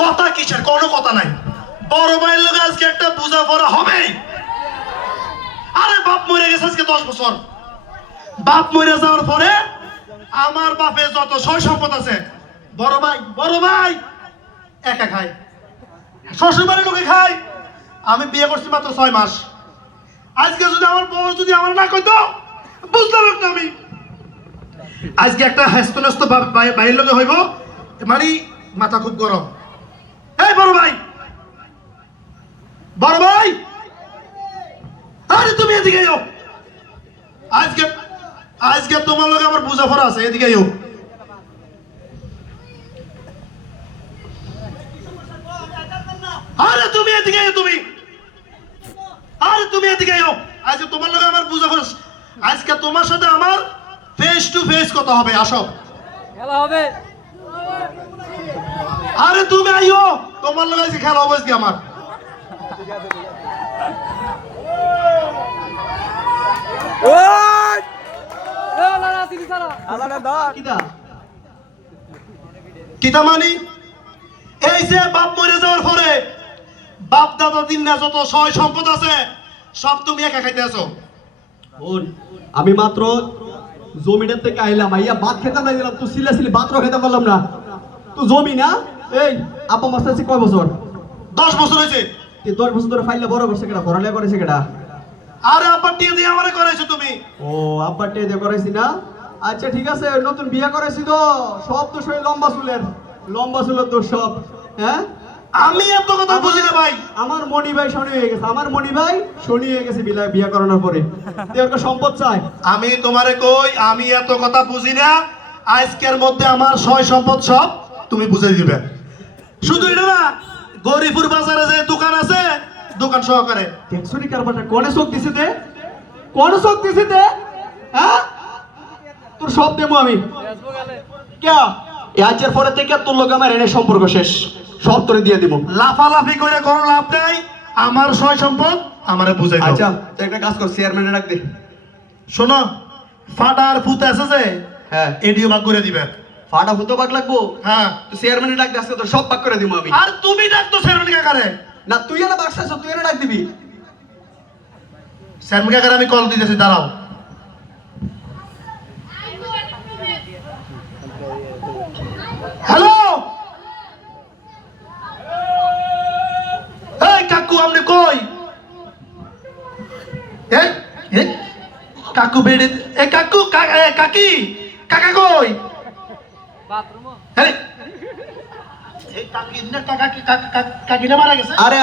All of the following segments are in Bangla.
কথা কিসের? কোনো কথা নাই। বড় ভাইয়ের লোক আজকে একটা বোঝাপড়া হবে। আরে বাপ মরে গেছে আজকে 10 বছর। বাপ মরে যাওয়ার পরে আমার বাপের যত সয় সম্পদ আছে বড় ভাই একা খায়, শ্বশুর বাড়ির লোকে খায়। আমি বিয়ে করছি মাত্র 6 মাস। আজকে যদি আমার বউ যদি আমার না কইতো বুঝতে পারত না আমি। আজকে একটা হেস্তনস্ত বাইরের লোকে হইব, মানে মাথা খুব গরম। এই বড় ভাই আরে তুমি এদিকে যাও। আজকে তোমার লোক আমার বুঝাপড়া আছে, এদিকে যাও। আরে তুমি এদিকে যাও, তুমি এদিকে যাও। আজকে তোমার লোক আমার বুঝাপড়া। আজকে তোমার সাথে আমার ফেস টু ফেস কথা হবে। আসো, খেলা হবে। আরে তুমি আইও, তোমার লোক আজকে খেলা হবে আজকে আমার। কিতা মানি? এই যে বাপ মরে যাওয়ার পরে বাপ দাদা দিন না যত সয় সম্পদ আছে সব তুমি একা খাইতে আছো। আমি মাত্র জমিটার থেকে আইলাম, আইয়া ভাত খেতে না দিলাম, তুই সিলে ভাতও খেতে পারলাম না। তুই জমি না? এই আপা মাস্টার আছে কয় বছর? 10 বছর হয়েছে। 10 বছর ধরে ফাইলে বড় করছে কেটা, পড়ালেখা করেছে কেটা? আরে আব্বা টিয়ে দিয়ে আমারে করাইছো তুমি। ও আব্বা টিয়ে দিয়ে করাইছি না? আচ্ছা ঠিক আছে, নতুন বিয়ে করেছি তো সব তো শরীর লম্বা চুলের তো সব। হ্যাঁ আমি এত কথা বুঝি না ভাই। আমার মনি ভাই শনি হয়ে গেছে বিয়ে করানোর পরে। তুই সম্পদ চাই? আমি তোমারে কই আমি এত কথা বুঝি না। আজকের মধ্যে আমার সয় সম্পদ সব তুমি বুঝাই দিবে। শুধু এটা না, গরিপুর বাজারে যে দোকান আছে দোকান সহকারে টেকসরি কারবারটা কোনে চোখ দিছে তে? হ্যাঁ তোর সব দেবো আমি। কে আজকের পরে থেকে তোর লোক আমার এনে সম্পর্ক শেষ, সব তোরে দিয়ে দিব। লাফালাফি করে কোনো লাভ নাই। আমার সয় সম্পদ আমারে বুঝাই দাও। আচ্ছা তুই একটা কাজ কর, চেয়ারম্যানে ডাক দে। শোনো, ফাটার ফুত আছে যে, হ্যাঁ এডিও ভাগ করে দিবে। ফাটা ফুটো ভাগ লাগবো? হ্যাঁ তুই চেয়ারম্যানে ডাক দে, আজকে তোর সব ভাগ করে দিব আমি। আর তুমি ডাক তো চেয়ারম্যান কাকারে। না তুই না বাক্সাছ, তুই না ডাক দিবি। চেয়ারম্যান কাকারে আমি কল দিতেছি, দাঁড়াও। হ্যালো, এই কাকু আপনি কই? কাকু বেড়ে কাকু কাকি কাকা কই? কাকিটা মারা গেছে। আরে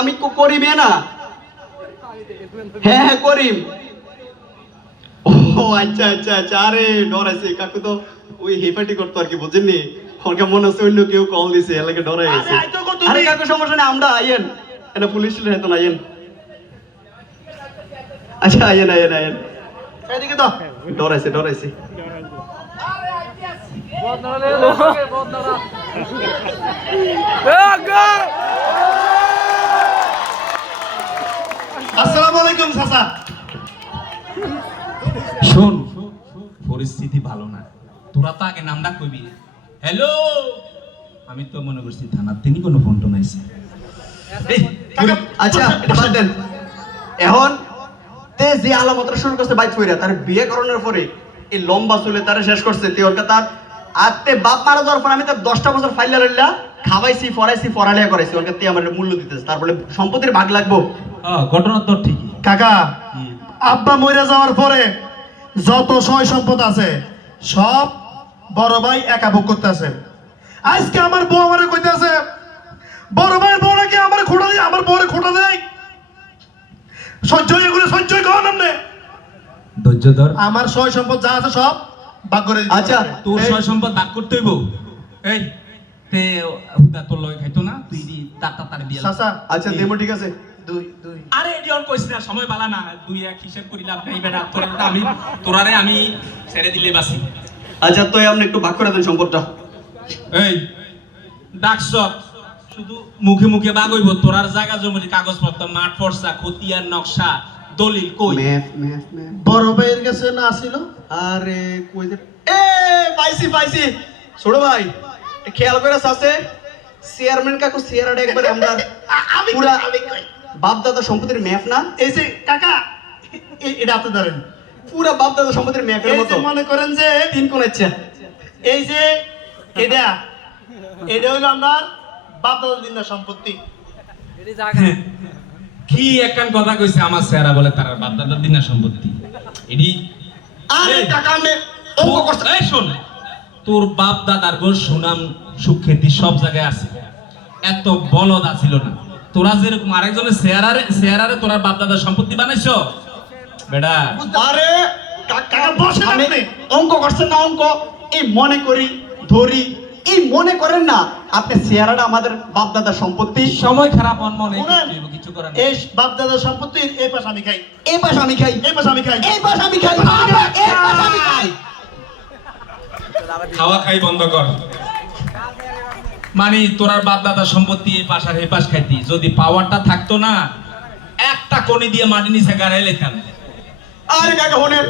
আমি করিম না। হ্যাঁ করিম। ও আচ্ছা আরে ডরাইছে কাকু তো ওই হেপাটি করতো আর কি, বুঝেননি? ওকে মনে হচ্ছে অন্য কেউ কল দিছে, এলাকা ডরাই গেছে। আরে কাকু সমস্যা নেই, আমরা আইয়েন, এটা পুলিশ হেতো না, আইয়েন। আচ্ছা আইয়েন। এদিকে দাও। ডরাইছে। আসসালামু আলাইকুম চাচা। শোন, পরিস্থিতি ভালো না, তোরা তো আগে নামটা কইবি। হ্যালো, আমি তো মনে করছি থানার তিনি কোনো ফোন টোন আইছে। আচ্ছা এটা বাদ দেন। এখন তে যে আলামতরা শুরু করছে বাইক ফইরা, তার বিয়ে করানোর পরে এই লম্বা চুলে তারে শেষ করছে। তে ওর তার আতে বাপ মারা যাওয়ার পর আমি তার 10টা বছর ফাইলা লইলা খাওয়াইছি, পড়াইছি, পড়ালেখা করাইছি, ওর তে আমার মূল্য দিতেছে, তারপরে সম্পত্তির ভাগ লাগবো। ঘটনা তো ঠিকই কাকা, আব্বা মরে যাওয়ার পরে যত সয় সম্পদ আছে সব বড় ভাই একা ভোগ করতেছে। আজকে আমার বউ আমারে কইতাছে বড় ভাইয়ের বউ নাকি আমার খোটা দেয়, আমার বউরে খোটা দেয়। সহ্যই কর নামনে। ধৈর্য ধর। আমার সয় সম্পদ যা আছে সব ভাগ করে দিতে। আচ্ছা তোর সয় সম্পদ ভাগ করতে হইব। এই তে হুদা তোর লগে খাইতো না, তুই তার বিয়ে। চাচা আচ্ছা দেমো, ঠিক আছে। আরে এডি অন কইছ না, সময় বালা না, 2-1 হিসাব করিলাম নাই বেটা। তোরারে আমি ছেড়ে দিলে বাসি। আচ্ছা তো আপনি একটু ভাগ করে দেন সম্পদটা। এই ডাকছ শুধু মুখে মুখে বাগইব, তোরার জায়গা জমির কাগজপত্র, মাঠ ফর্সা, খতিয়ান নকশা, দলিল কই? ম্যাপ ম্যাপ ম্যাপ বড় ভাইয়ের কাছে না ছিল? আরে কই যে এ পাইছি পাইছি ছোট ভাই এ খেয়াল করে আছে চেয়ারম্যান কাকু চেয়ারটা একবার আমরা আমি পুরা কই? বাপ দাদা সম্পত্তির ম্যাপ না এই যে কাকা এটা আপনি ধরেন। পুরা বাপ দাদা সম্পত্তির ম্যাপের এই মতো যে মনে করেন যে তিন কোণ ইচ্ছা এই যে এটা এটা হইলো আপনার বাপ দাদার দিনের সম্পত্তি। কি একখান কথা কইছে আমার স্যারা বলে তার বাপ দাদার দিনের সম্পত্তি এডি। আরে টাকা আমি অঙ্ক করতে এই শোন, তোর বাপ দাদার গো সুনাম সুখ্যাতি সব জায়গায় আছে, এত বলদ আছিল না। তোরা যেরকম আরেকজনের শেয়ারারে তোরা বাপ দাদার সম্পত্তি বানাইছো বেটা। আরে কাকা বসেন আমি আপনি। অঙ্ক করছেন না অঙ্ক এই মনে করি ধরি এই মনে করেন না আপনি চেয়ারটা আমাদের বাপ দাদার সম্পত্তি সময় খারাপ মনে শুনেন, কিছু করার এই বাপ দাদার সম্পত্তির এই পাশ আমি খাই, এই পাশ আমি খাই এই পাশ আমি খাই, এই পাশ আমি খাই এই পাশ আমি খাই খাওয়া খাই বন্ধ কর। মানে তোরার বাপ দাদার সম্পত্তি এই পাশ আর এই পাশ খাইতি, যদি পাওয়ারটা থাকতো না একটা কোণে দিয়ে মাটি নিচে গাড়াই লেতাম। আরে কাকা হনের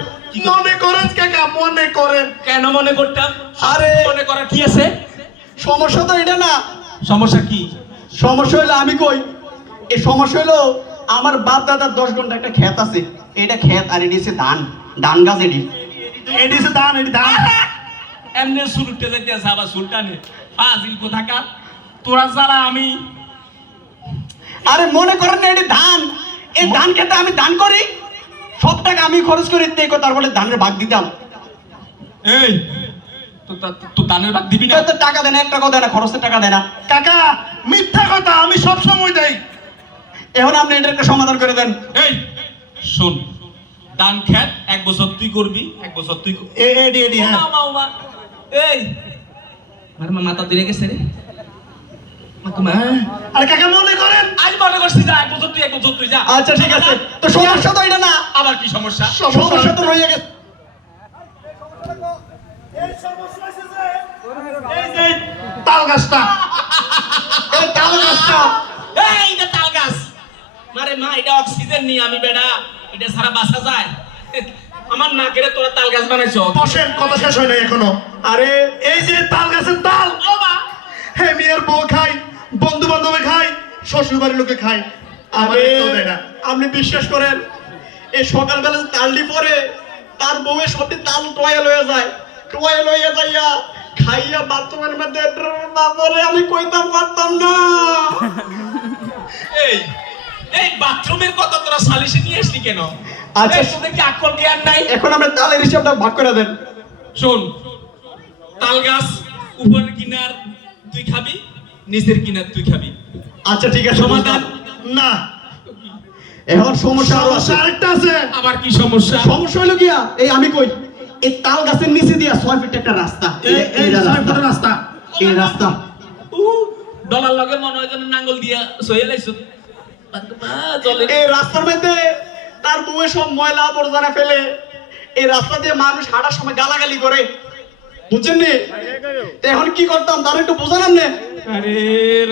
মনে করেন কাকা মনে করেন। কেন মনে করতাম? আরে মনে করার কি আছে? সমস্যা তো এটা না সমস্যা কি? সমস্যা হলো আমি কই এই সমস্যা হলো আমার বাপ দাদার 10 ঘন্টা একটা ক্ষেত আছে এটা ক্ষেত আর এটি হচ্ছে ধান ধান গাছ এটি এটি হচ্ছে দান, এটি দান। এমনি সুলুটে যাইতে আছে আবার সুলটানে ফাজিল কোথাকার। তোরা যারা আমি আরে মনে করেন না এটি ধান এই ধান খেতে আমি দান করি সব টাকা আমি খরচ করি তারপরে ধানের ভাগ দিতাম এই তো দানের ভাগ দিবি না? তো টাকা দেয় না 1 টাকাও দেয় না খরচের টাকা দেয় না কাকা মিথ্যা কথা আমি সব সময় দেই। এখন আপনি এটার একটা সমাধান করে দেন এই শোন, দান খেত 1 বছর তুই করবি, 1 বছর তুই এডি এডি হ্যাঁ। এই আমার মাথা দিয়ে গেছে রে মা। আরে কাকা মনে করেন আজ মনে করছিস যা 1 বছর তুই 1 বছর তুই যা। আচ্ছা ঠিক আছে তো সমস্যা তো এটা না আবার কি সমস্যা? সমস্যা তো রয়ে গেছে এই সমস্যা আছে যে এই যে তাল গাছটা, এই তাল গাছটা এই এটা তাল গাছ মারে মা, এটা অক্সিজেন নিয়ে আমি বেড়া, এটা সারা বাসা যায়। আমার নাকেরে তোরা তাল গাছ বানাইছো। বসেন, কথা শেষ হয় নাই এখনো। আরে এই যে তাল গাছের তাল ও মা, হে মেয়ের বউ খাই, বন্ধু বান্ধবে খাই, শ্বশুর বাড়ির লোকে খাই, আমার আরে একটাও দেয় না। আপনি বিশ্বাস করেন এই সকালবেলা যে তালটি পরে তার বউয়ের সত্যি তাল টয়েল হয়ে যায় টয়েল হয়ে যাইয়া খাইয়া বাথরুমের মধ্যে বাপরে আমি কইতাম পারতাম না এই এই বাথরুমের কথা তোরা সালিশে নিয়ে আসলি কেন? আচ্ছা। এই, তোদের কি আকল জ্ঞান নাই? এখন আমরা তালের হিসাবটা ভাগ করে দেন শোন, তাল গাছ উপরের কিনার তুই খাবি, নিচের কিনার তুই খাবি। আচ্ছা ঠিক আছে সমাধান? না, এখন সমস্যা আরো আছে সমস্যা আরেকটা আছে। আবার কি সমস্যা? সমস্যা হলো গিয়া এই আমি কই এই তাল গাছের নিচে দিয়া 6 ফিট একটা রাস্তা এই ছয় রাস্তা এই রাস্তা ডলার লগে মনে হয় যেন নাঙ্গল দিয়া সইয়া লাইছো। জলে এই রাস্তার মধ্যে তার বউয়ের সব ময়লা আবর্জনা ফেলে এই রাস্তা দিয়ে মানুষ হাঁটার সময় গালাগালি করে বুঝছেন নি তো এখন কি করতাম তার একটু বোঝালাম না আরে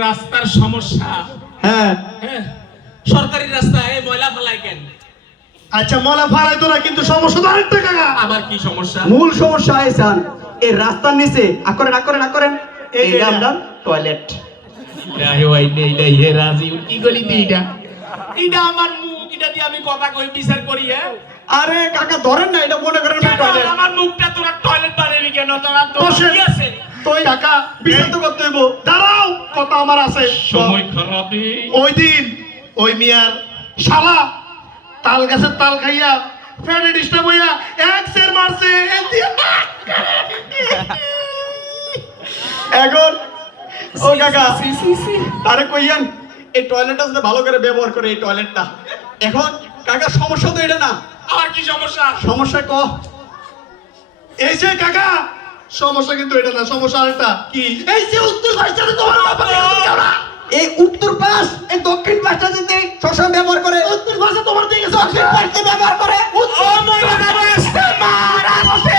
রাস্তার সমস্যা। হ্যাঁ হ্যাঁ, সরকারি রাস্তায় ময়লা ফেলায় কেন? আচ্ছা মলা ফালাই তো না, কিন্তু সমস্যা তো আরেকটা কাকা। আবার কি সমস্যা? মূল সমস্যা আইসান এই রাস্তার নিচে আকরেন এই এই যে এটা। আমরা টয়লেট ইলাহি ওয়া ইন্না ইলাইহি রাজিউন। কি গলি এটা? এটা আমার মুখ, এটা দিয়ে আমি কথা কই বিচার করি। হ্যাঁ, আরে কাকা ধরেন না এটা মনে করেন কেন টয়লেট আমার মুখটা তোরা টয়লেট বানাবি কেন? তোরা তো বসেন। কি আছে? তুই কাকা বিচার তো করতে হইব দাঁড়াও, কথা আমার আছে। সময় খারাপই। ওই দিন ওই মিয়ার শালা তাল গাছের তাল খাইয়া ফ্যানে ডিস্টার্ব হইয়া এক সের মারছে এ দিয়ে। এখন ও কাকা আরে কইয়ান এই টয়লেটটা যদি ভালো করে ব্যবহার করে এই টয়লেটটা এখন কাকা সমস্যা তো এটা না আবার কি সমস্যা? সমস্যা ক এই যে কাকা সমস্যা কিন্তু এটা না, সমস্যা আরেকটা। কি? এই যে উত্তর পাশটাতে তোমার বাবা দিকে যাও না। এই উত্তর পাশ এই দক্ষিণ পাশটা যদি সবসময় ব্যবহার করে উত্তর পাশে তোমার দিকে দক্ষিণ পাশটা ব্যবহার করে ও ময়লা বাবা আসছে, মার আসছে,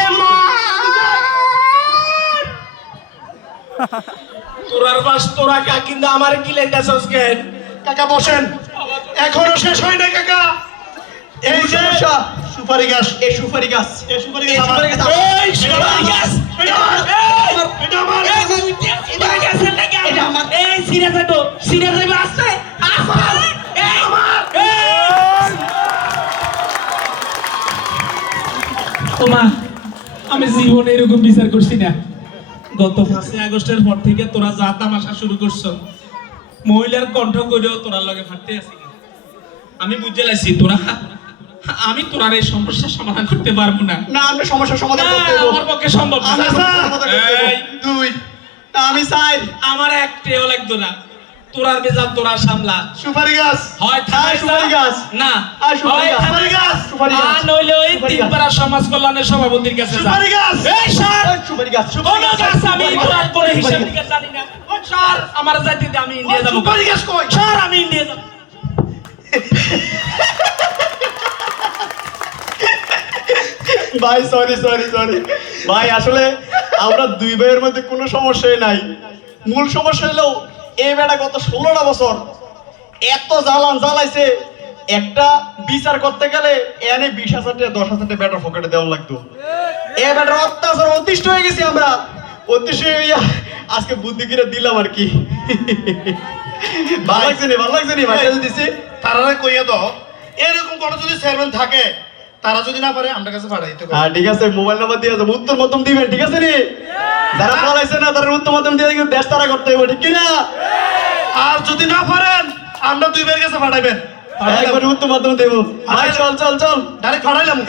তোরার বাস তোরা কা, কিন্তু আমার কি লাইতাছস কেন? কাকা বসেন, এখনো শেষ হয় নাই কাকা। এই যে সমস্যা সুপারি গাছ, এই সুপারি গাছ এই সুপারি এই গাছ আমার। সুপারি গাছ এই সুপারি গাছ, এটা আমার, এটা আমার। এই সুপারি গাছের লাগে এটা আমার। এই সিরিয়াস হইতো, সিরিয়াস হইবে আসছে এই আমার ওমা, আমি জীবনে এরকম বিচার করছি না। গত 5 আগস্টের পর থেকে তোরা যা তামাশা শুরু করছো, মহিলার কণ্ঠ করেও তোরা লগে ফাটতে আসি। আমি বুঝে লাইছি আমি তোরার এই সমস্যার সমাধান করতে পারবো না। না আমরা সমস্যার সমাধান করতে দেব আমার পক্ষে সম্ভব না। আমরা সমস্যার সমাধান করতে দেব। এই, দুই না, আমি চাই আমার একটিও লাগতো না। তোরার বেজাল তোরা সামলা। সুপারি গাছ, হয় থানায় সুপারি যা, গাছ। না সুপারি হয় গাছ। সুপারি গাছ, সুপারি গাছ আর নইলে ওই সুপারি গাছ। তিনপাড়া সমাজ কল্যাণের সভাপতির কাছে যা। সুপারি গাছ। এই স্যার, এই সুপারি গাছ কোন গাছ আমি তোরার করে হিসাব সুপারি গাছ। নিকাশ জানি না। স্যার, আমার যাইতে দে, আমি ইন্ডিয়া যাবো। সুপারি গাছ কই? স্যার, আমি ইন্ডিয়া যাবো। ভাই সরি সরি সরি ভাই, আসলে আমরা দুই ভাইয়ের মধ্যে কোনো সমস্যাই নাই। মূল সমস্যা হলো এই বেটা গত 16টা বছর এত জ্বালাইছে, একটা বিচার করতে গেলে এনে 20,000 টাকা 10,000 টাকা বেটার পকেটে দেওয়া লাগতো। এ বেটার অত্যাচার অতিষ্ঠ হয়ে গেছি আমরা, অতিষ্ঠ হইয়া আজকে বুদ্ধি করে দিলাম আর কি। ভালো লাগছে নি, ভালো লাগছে নি, ভাই দিছি। তারা কইয়া দাও, এরকম কোনো যদি চেয়ারম্যান থাকে, তারা যদি না পারে আমার কাছে পাঠাই দিতে হ্যাঁ ঠিক আছে, মোবাইল নাম্বার দিয়ে যাবো, উত্তর মধ্যম দিবেন, ঠিক আছে নি? যারা পড়াইছে না তারা উত্তর মধ্যম দিয়ে কিন্তু দেশ তারা করতে হবে, ঠিক কিনা? আর যদি না পারেন আমরা দুই ভাইয়ের কাছে পাঠাইবেন। একবার উত্তর মধ্যম দেবো। ভাই চল চল চল। ডাইরেক্ট পাঠাইলাম।